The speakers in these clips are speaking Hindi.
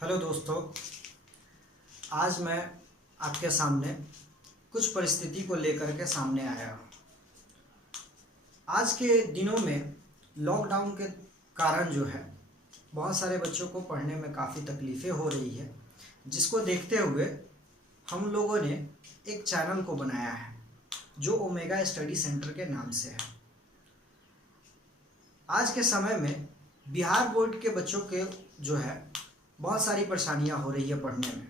हेलो दोस्तों, आज मैं आपके सामने कुछ परिस्थिति को लेकर के सामने आया हूँ। आज के दिनों में लॉकडाउन के कारण जो है बहुत सारे बच्चों को पढ़ने में काफ़ी तकलीफ़ें हो रही है, जिसको देखते हुए हम लोगों ने एक चैनल को बनाया है जो ओमेगा स्टडी सेंटर के नाम से है। आज के समय में बिहार बोर्ड के बच्चों के जो है बहुत सारी परेशानियां हो रही है पढ़ने में,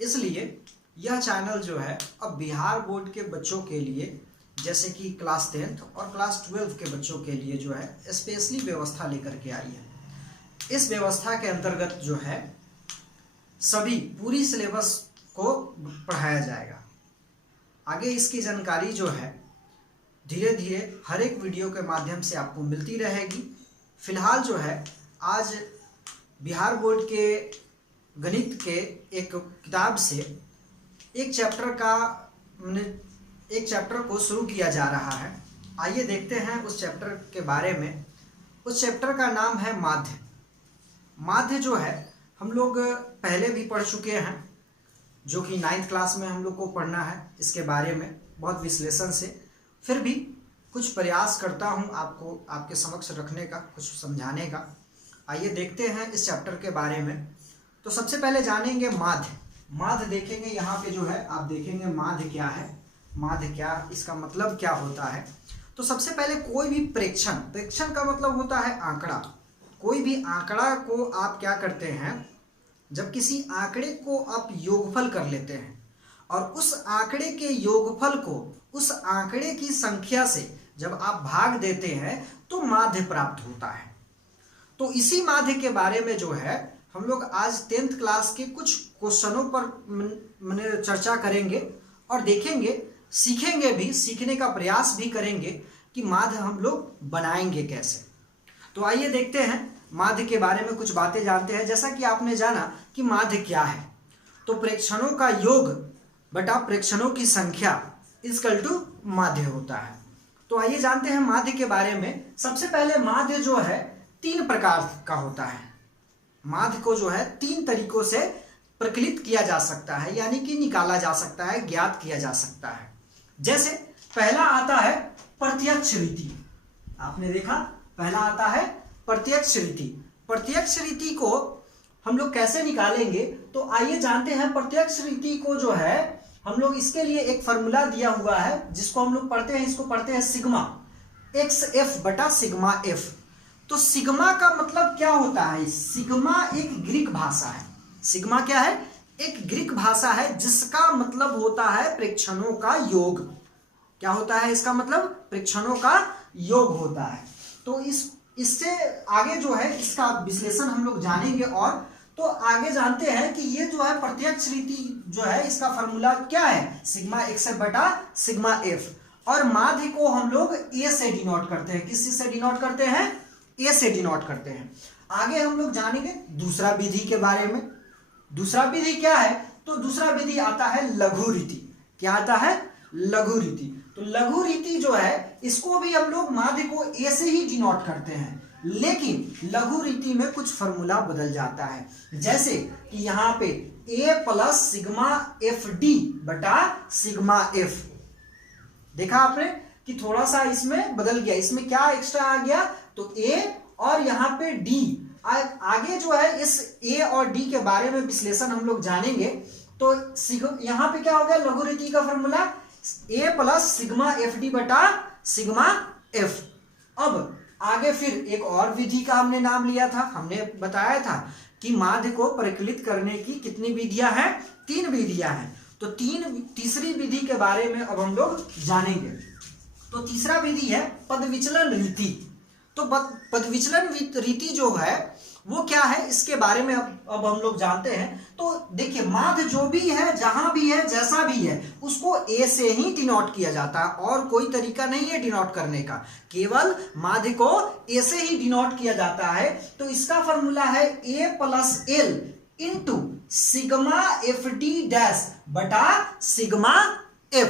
इसलिए यह चैनल जो है अब बिहार बोर्ड के बच्चों के लिए, जैसे कि क्लास 10th और क्लास 12 के बच्चों के लिए जो है स्पेशली व्यवस्था लेकर के आई है। इस व्यवस्था के अंतर्गत जो है सभी पूरी सिलेबस को पढ़ाया जाएगा। आगे इसकी जानकारी जो है धीरे धीरे हर एक वीडियो के माध्यम से आपको मिलती रहेगी। फिलहाल जो है आज बिहार बोर्ड के गणित के एक किताब से एक चैप्टर को शुरू किया जा रहा है। आइए देखते हैं उस चैप्टर के बारे में। उस चैप्टर का नाम है माध्य। माध्य जो है हम लोग पहले भी पढ़ चुके हैं, जो कि 9th क्लास में हम लोग को पढ़ना है इसके बारे में बहुत विश्लेषण से। फिर भी कुछ प्रयास करता हूं आपको आपके समक्ष रखने का, कुछ समझाने का। आइए देखते हैं इस चैप्टर के बारे में। तो सबसे पहले जानेंगे माध्य। माध्य देखेंगे, यहाँ पे जो है आप देखेंगे माध्य क्या है, माध्य क्या, इसका मतलब क्या होता है। तो सबसे पहले कोई भी प्रेक्षण का मतलब होता है आंकड़ा। कोई भी आंकड़ा को आप क्या करते हैं, जब किसी आंकड़े को आप योगफल कर लेते हैं और उस आंकड़े के योगफल को उस आंकड़े की संख्या से जब आप भाग देते हैं तो माध्य प्राप्त होता है। तो इसी माध्य के बारे में जो है हम लोग आज 10th क्लास के कुछ क्वेश्चनों पर चर्चा करेंगे और देखेंगे, सीखेंगे भी, सीखने का प्रयास भी करेंगे कि माध्य हम लोग बनाएंगे कैसे। तो आइए देखते हैं माध्य के बारे में कुछ बातें जानते हैं। जैसा कि आपने जाना कि माध्य क्या है, तो प्रेक्षणों का योग बटा प्रेक्षणों की संख्या इक्वल टू माध्य होता है। तो आइए जानते हैं माध्य के बारे में। सबसे पहले माध्य जो है 3 प्रकार का होता है। माध्य को जो है 3 तरीकों से प्रकलित किया जा सकता है, यानी कि निकाला जा सकता है, ज्ञात किया जा सकता है। जैसे पहला आता है प्रत्यक्ष रीति। आपने देखा पहला आता है प्रत्यक्ष रीति। प्रत्यक्ष रीति को हम लोग कैसे निकालेंगे, तो आइए जानते हैं। प्रत्यक्ष रीति को जो है हम लोग, इसके लिए एक फॉर्मूला दिया हुआ है जिसको हम लोग पढ़ते हैं, इसको पढ़ते हैं सिग्मा XF बटा सिग्मा F। तो सिग्मा का मतलब क्या होता है, सिग्मा एक ग्रीक भाषा है। सिग्मा क्या है, एक ग्रीक भाषा है जिसका मतलब होता है प्रेक्षणों का योग। क्या होता है इसका मतलब, प्रेक्षणों का योग होता है। तो इससे आगे जो है इसका विश्लेषण हम लोग जानेंगे। और तो आगे जानते हैं कि ये जो है प्रत्यक्ष रीति जो है इसका फॉर्मूला क्या है, सिग्मा XF बटा सिग्मा F। और माध्य को हम लोग A से डिनोट करते हैं। किस से डिनोट करते हैं, A से डिनोट करते हैं। आगे हम लोग जानेंगे दूसरा विधि के बारे में। दूसरा विधि क्या है, तो दूसरा विधि आता है लघु रीति। क्या आता है, लघु रीति। तो लघु रीति जो है इसको भी हम लोग माध्य को A से ही डिनोट करते हैं, लेकिन लघु रीति में कुछ फॉर्मूला बदल जाता है। जैसे कि यहाँ पे A प्लस सिग्मा FD बटा सिग्मा F। देखा आपने कि थोड़ा सा इसमें बदल गया, इसमें क्या एक्स्ट्रा आ गया, तो A और यहाँ पे D। आगे जो है इस A और D के बारे में विश्लेषण हम लोग जानेंगे। तो यहाँ पे क्या हो गया, लघु रीति का formula A plus sigma FD बटा सिग्मा F। अब आगे फिर एक और विधि का हमने नाम लिया था। हमने बताया था कि माध्य को परिकलित करने की कितनी विधियां हैं, 3 विधियां हैं। तो तीसरी विधि के बारे में अब हम लोग जानेंगे। तो तीसरा विधि है पद विचलन रीति। तो पद विचलन रीति जो है वो क्या है, इसके बारे में अब हम लोग जानते हैं। तो देखिए माध्य जो भी है, जहां भी है, जैसा भी है, उसको A से ही डिनोट किया जाता है और कोई तरीका नहीं है डिनोट करने का, केवल माध्य को A से ही डिनोट किया जाता है। तो इसका फॉर्मूला है A plus L into sigma FD dash बटा सिग्मा F।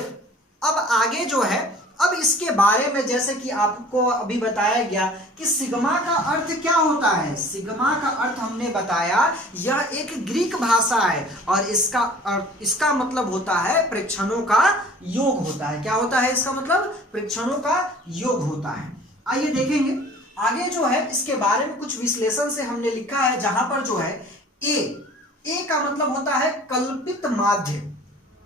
अब आगे जो है, अब अब इसके बारे में जैसे कि आपको अभी बताया गया कि सिग्मा का अर्थ क्या होता है। सिग्मा का अर्थ हमने बताया यह एक ग्रीक भाषा है और इसका मतलब होता है प्रेक्षणों का योग होता है। क्या होता है इसका मतलब? प्रेक्षणों का योग होता है। आइए देखेंगे आगे जो है इसके बारे में कुछ विश्लेषण से हमने लिखा है, जहां पर जो है ए का मतलब होता है कल्पित माध्य।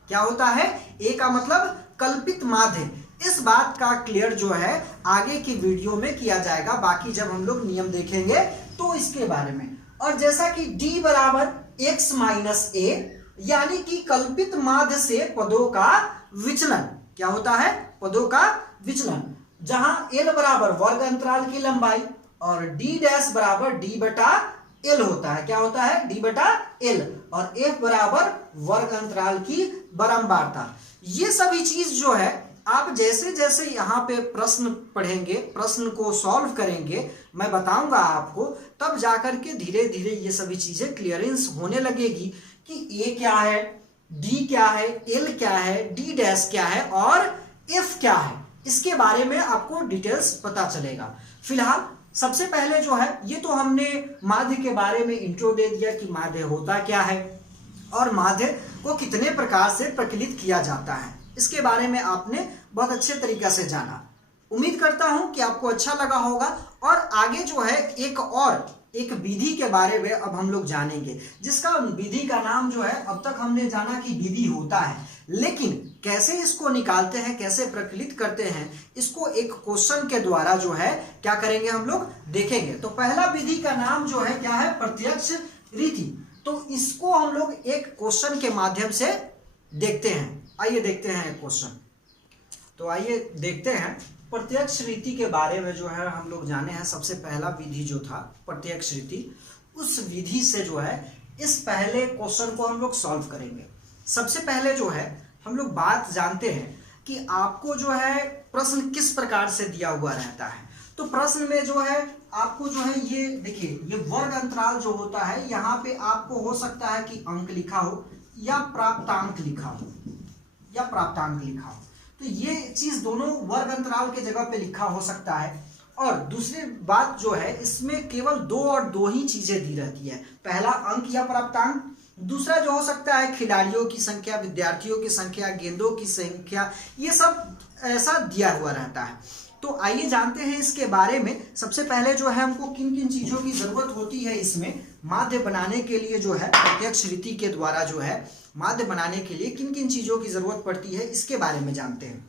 क्या होता है? ए का मतलब कल्पित माध्य। इस बात का क्लियर जो है आगे की वीडियो में किया जाएगा, बाकी जब हम लोग नियम देखेंगे तो इसके बारे में। और जैसा कि d बराबर x माइनस ए, यानी कि कल्पित माध्य से पदों का विचलन। क्या होता है? पदों का विचलन। जहां l बराबर वर्ग अंतराल की लंबाई और d डैश बराबर d बटा l होता है। क्या होता है? d बटा l। और f बराबर वर्ग अंतराल की बारंबारता। ये सभी चीज जो है आप जैसे जैसे यहाँ पे प्रश्न पढ़ेंगे, प्रश्न को सॉल्व करेंगे, मैं बताऊंगा आपको, तब जाकर के धीरे धीरे ये सभी चीजें क्लियरेंस होने लगेगी कि ए क्या है, डी क्या है, एल क्या है, डी डैश क्या है और एफ क्या है। इसके बारे में आपको डिटेल्स पता चलेगा। फिलहाल सबसे पहले जो है ये तो हमने माध्य के बारे में इंट्रो दे दिया कि माध्य होता क्या है और माध्य को कितने प्रकार से प्रकलित किया जाता है। इसके बारे में आपने बहुत अच्छे तरीके से जाना। उम्मीद करता हूं कि आपको अच्छा लगा होगा। और आगे जो है एक विधि के बारे में अब हम लोग जानेंगे, जिसका विधि का नाम जो है अब तक हमने जाना कि विधि होता है, लेकिन कैसे इसको निकालते हैं, कैसे प्रकलित करते हैं, इसको एक क्वेश्चन के द्वारा जो है क्या करेंगे हम लोग देखेंगे। तो पहला विधि का नाम जो है क्या है? प्रत्यक्ष रीति। तो इसको हम लोग एक क्वेश्चन के माध्यम से देखते हैं। आइए देखते हैं एक क्वेश्चन। तो आइए देखते हैं प्रत्यक्ष रीति के बारे में जो है हम लोग जाने हैं। सबसे पहला विधि जो था प्रत्यक्ष रीति, उस विधि से जो है इस पहले क्वेश्चन को हम लोग सॉल्व करेंगे। सबसे पहले जो है हम लोग बात जानते हैं कि आपको जो है प्रश्न किस प्रकार से दिया हुआ रहता है। तो प्रश्न में जो है आपको जो है ये देखिए, ये वर्ग अंतराल जो होता है यहाँ पे आपको हो सकता है कि अंक लिखा हो या प्राप्तांक लिखा हो तो ये चीज दोनों वर्ग अंतराल के जगह पे लिखा हो सकता है। और दूसरी बात जो है इसमें केवल दो ही चीजें दी रहती है, पहला अंक या प्राप्तांक, दूसरा जो हो सकता है खिलाड़ियों की संख्या, विद्यार्थियों की संख्या, गेंदों की संख्या, ये सब ऐसा दिया हुआ रहता है। तो आइए जानते हैं इसके बारे में। सबसे पहले जो है हमको किन किन चीजों की जरूरत होती है इसमें माध्य बनाने के लिए, जो है प्रत्यक्ष रीति के द्वारा जो है माध्य बनाने के लिए किन किन चीजों की जरूरत पड़ती है इसके बारे में जानते हैं।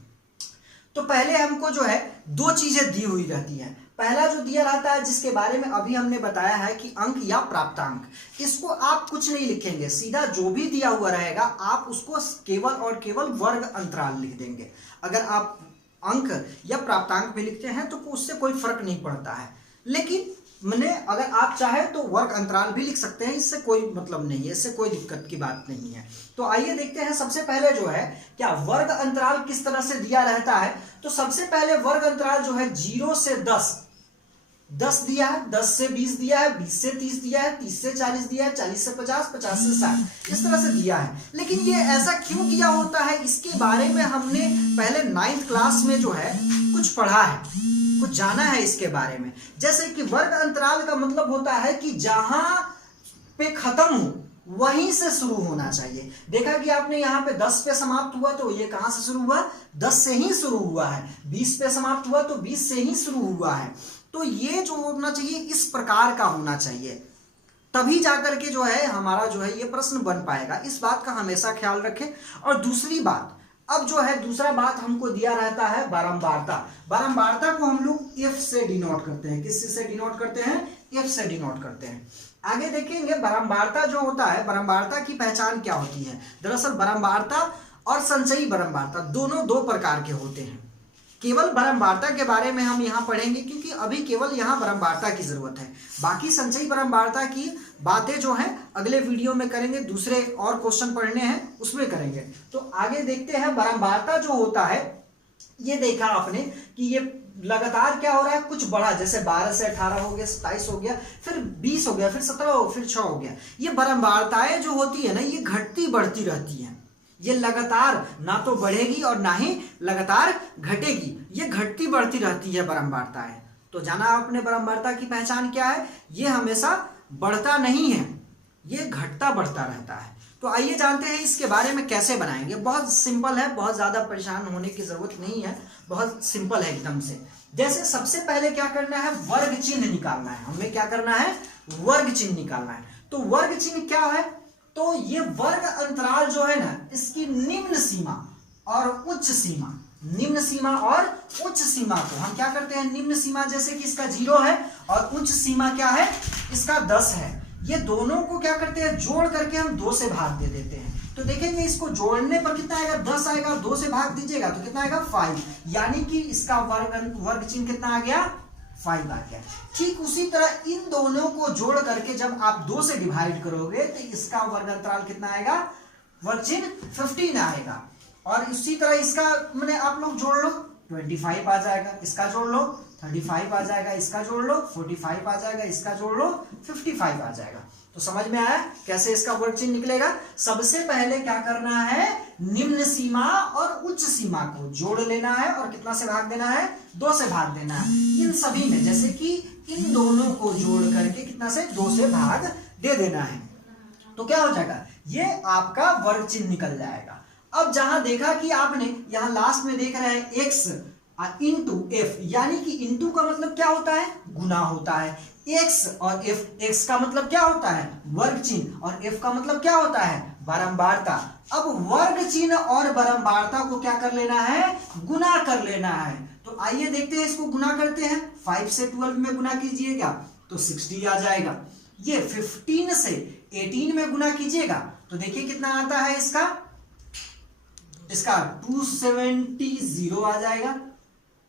तो पहले हमको जो है दो चीजें दी हुई रहती है। पहला जो दिया रहता है जिसके बारे में अभी हमने बताया है कि अंक या प्राप्तांक, इसको आप कुछ नहीं लिखेंगे, सीधा जो भी दिया हुआ रहेगा आप उसको केवल और केवल वर्ग अंतराल लिख देंगे। अगर आप अंक या प्राप्तांक भी लिखते हैं तो उससे कोई फर्क नहीं पड़ता है, लेकिन अगर आप चाहे तो वर्ग अंतराल भी लिख सकते हैं, इससे कोई मतलब नहीं है, इससे कोई दिक्कत की बात नहीं है। तो आइए देखते हैं सबसे पहले जो है क्या वर्ग अंतराल किस तरह से दिया रहता है। तो सबसे पहले वर्ग अंतराल जो है 0 से 10 दिया है, 10 से 20 दिया है, 20 से 30 दिया है, 30 से 40 दिया है, 40 से 50, 50 से 60, इस तरह से दिया है। लेकिन ये ऐसा क्यों दिया होता है इसके बारे में हमने पहले 9th क्लास में जो है कुछ पढ़ा है, कुछ जाना है इसके बारे में। जैसे कि वर्ग अंतराल का मतलब होता है कि जहां पे खत्म हो वहीं से शुरू होना चाहिए। देखा कि आपने यहाँ पे 10 पे समाप्त हुआ तो ये कहां से शुरू हुआ? 10 से ही शुरू हुआ है। 20 पे समाप्त हुआ तो 20 से ही शुरू हुआ है। तो ये जो होना चाहिए इस प्रकार का होना चाहिए, तभी जाकर के जो है हमारा जो है ये प्रश्न बन पाएगा। इस बात का हमेशा ख्याल रखें। और दूसरी बात, अब जो है दूसरा बात हमको दिया रहता है बारंबारता। बारंबारता को हम लोग एफ से डिनोट करते हैं। किस से डिनोट करते हैं? एफ से डिनोट करते हैं। आगे देखेंगे बारंबारता जो होता है, बारंबारता की पहचान क्या होती है। दरअसल बारंबारता और संचयी बारंबारता दोनों दो प्रकार के होते हैं। केवल बारंबारता के बारे में हम यहाँ पढ़ेंगे क्योंकि अभी केवल यहाँ बारंबारता की जरूरत है। बाकी संचयी बारंबारता की बातें जो हैं अगले वीडियो में करेंगे, दूसरे और क्वेश्चन पढ़ने हैं उसमें करेंगे। तो आगे देखते हैं बारंबारता जो होता है, ये देखा आपने कि ये लगातार क्या हो रहा है, कुछ बढ़ा, जैसे 12 से 18 हो गया, 27 हो गया, फिर 20 हो गया, फिर 17 हो, फिर 6 हो गया। ये बारंबारताएं जो होती है ना, ये घटती बढ़ती रहती हैं। ये लगातार ना तो बढ़ेगी और ना ही लगातार घटेगी, ये घटती बढ़ती रहती है बारंबारता है। तो जाना आपने बारंबारता की पहचान क्या है, ये हमेशा बढ़ता नहीं है, ये घटता बढ़ता रहता है। तो आइए जानते हैं इसके बारे में कैसे बनाएंगे। बहुत सिंपल है, बहुत ज़्यादा परेशान होने की ज़रूरत नहीं है, बहुत सिंपल है एकदम से। जैसे सबसे पहले क्या करना है, वर्ग चिन्ह निकालना है। हमें क्या करना है, वर्ग चिन्ह निकालना है। तो वर्ग चिन्ह क्या है, तो ये वर्ग अंतराल जो है ना, इसकी निम्न सीमा और उच्च सीमा, निम्न सीमा और उच्च सीमा को हम क्या करते हैं, निम्न सीमा जैसे कि इसका 0 है और उच्च सीमा क्या है, इसका 10 है, ये दोनों को क्या करते हैं, जोड़ करके हम 2 से भाग दे देते हैं। तो देखेंगे इसको जोड़ने पर कितना आएगा, 10 आएगा, 2 से भाग दीजिएगा तो कितना आएगा, 5, यानी कि इसका वर्ग चिन्ह कितना आ गया, 5 आ गया। ठीक उसी तरह इन दोनों को जोड़ करके जब आप 2 से डिवाइड करोगे तो इसका वर्ग अंतराल कितना आएगा, वर्ग चिन्ह 15 आएगा। और इसी तरह इसका मैंने आप लोग जोड़ लो, 25 आ जाएगा, इसका जोड़ लो 35 आ जाएगा, इसका जोड़ लो 45 आ जाएगा, इसका जोड़ लो 55 आ जाएगा। तो समझ में आया कैसे इसका वर्ग चिन्ह निकलेगा। सबसे पहले क्या करना है, निम्न सीमा और उच्च सीमा को जोड़ लेना है और कितना से भाग देना है, 2 से भाग देना है इन सभी में। जैसे कि इन दोनों को जोड़ करके कितना से, 2 से भाग दे देना है, तो क्या हो जाएगा, ये आपका वर्ग चिन्ह निकल जाएगा। अब जहां देखा कि आपने यहां लास्ट में देख रहे हैं x इंटू एफ, यानी कि इंटू का मतलब क्या होता है, गुना होता है। x और f, x का मतलब क्या होता है, वर्ग चिन्ह, और f का मतलब क्या होता है, बारंबारता। अब वर्ग चिन्ह और बारंबारता को क्या कर लेना है, गुना कर लेना है। तो आइए देखते हैं, इसको गुना करते हैं। 5 से 12 में गुना कीजिएगा तो 60 आ जाएगा। ये 15 से 18 में गुना कीजिएगा तो देखिए कितना आता है, इसका 270 आ जाएगा।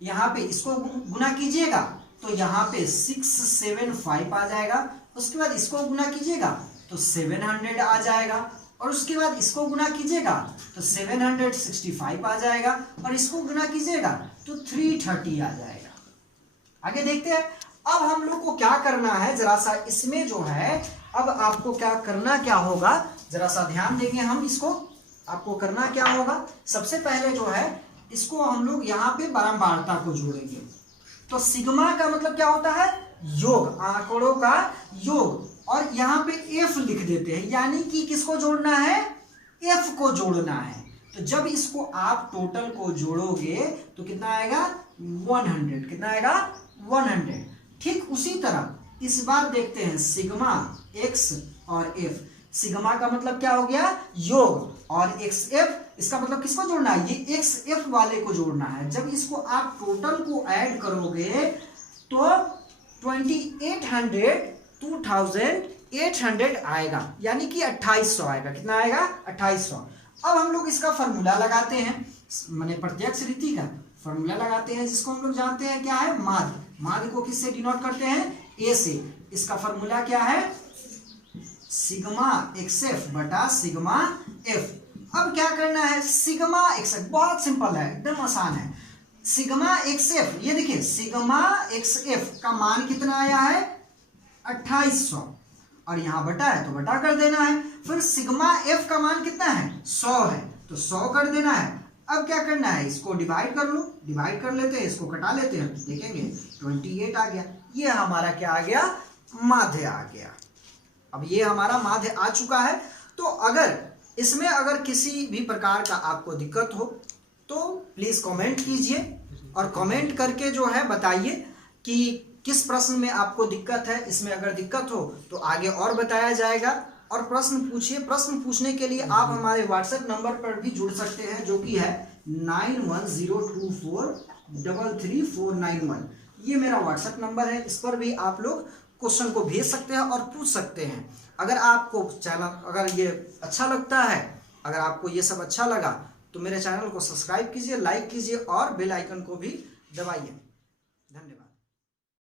यहां पे इसको गुना कीजिएगा तो यहां पे 675 आ जाएगा। उसके बाद इसको गुना कीजिएगा तो 700 आ जाएगा, और उसके बाद इसको गुना कीजिएगा तो 765 आ जाएगा, और इसको गुना कीजिएगा तो 330 आ जाएगा। आगे देखते हैं। अब हम लोग को क्या करना है, जरा सा इसमें जो है, अब आपको क्या करना क्या होगा, जरा सा ध्यान देंगे हम इसको। आपको करना क्या होगा, सबसे पहले जो है इसको हम लोग यहाँ पे बारंबारता को जोड़ेंगे। तो सिग्मा का मतलब क्या होता है, योग, आंकड़ों का योग, और यहाँ पे एफ लिख देते हैं, यानी कि किसको जोड़ना है, एफ को जोड़ना है। तो जब इसको आप टोटल को जोड़ोगे तो कितना आएगा, 100, कितना आएगा, 100। ठीक उसी तरह इस बार देखते हैं सिग्मा एक्स और एफ। सिग्मा का मतलब क्या हो गया, योग, और एक्स एफ, इसका मतलब किसको जोड़ना है, ये एक्स एफ वाले को जोड़ना है। जब इसको आप टोटल को ऐड करोगे तो 2800 आएगा, यानी कि 2800 आएगा। कितना आएगा, 2800। अब हम लोग इसका फॉर्मूला लगाते हैं, माने प्रत्यक्ष रीति का फॉर्मूला लगाते हैं, जिसको हम लोग जानते हैं क्या है, माध्य। माध्य को किससे डिनोट करते हैं, ए से। इसका फॉर्मूला क्या है, सिग्मा एक्स एफ बटा सिग्मा एफ। अब क्या करना है, सिग्मा एक्स एफ, बहुत सिंपल है, एकदम आसान है। सिग्मा एक्स एफ, ये देखिए सिग्मा एक्स एफ का मान कितना आया है, 2800, और यहां बटा है तो बटा कर देना है। फिर सिग्मा एफ का मान कितना है, 100 है, तो 100 कर देना है। अब क्या करना है, इसको डिवाइड कर लो, डिवाइड कर लेते हैं, इसको कटा लेते हैं, तो देखेंगे 28 आ गया। ये हमारा क्या आ गया, माध्य आ गया। अब ये हमारा माध्य आ चुका है। तो अगर इसमें अगर किसी भी प्रकार का आपको दिक्कत हो तो प्लीज कमेंट कीजिए, और कमेंट करके जो है बताइए कि किस प्रश्न में आपको दिक्कत है। इसमें अगर दिक्कत हो तो आगे और बताया जाएगा। और प्रश्न पूछिए। प्रश्न पूछने के लिए आप हमारे व्हाट्सएप नंबर पर भी जुड़ सकते हैं, जो कि है 9102433491। ये मेरा व्हाट्सएप नंबर है, इस पर भी आप लोग क्वेश्चन को भेज सकते हैं और पूछ सकते हैं। अगर आपको चैनल, अगर ये अच्छा लगता है, अगर आपको ये सब अच्छा लगा तो मेरे चैनल को सब्सक्राइब कीजिए, लाइक कीजिए और बेल आइकन को भी दबाइए।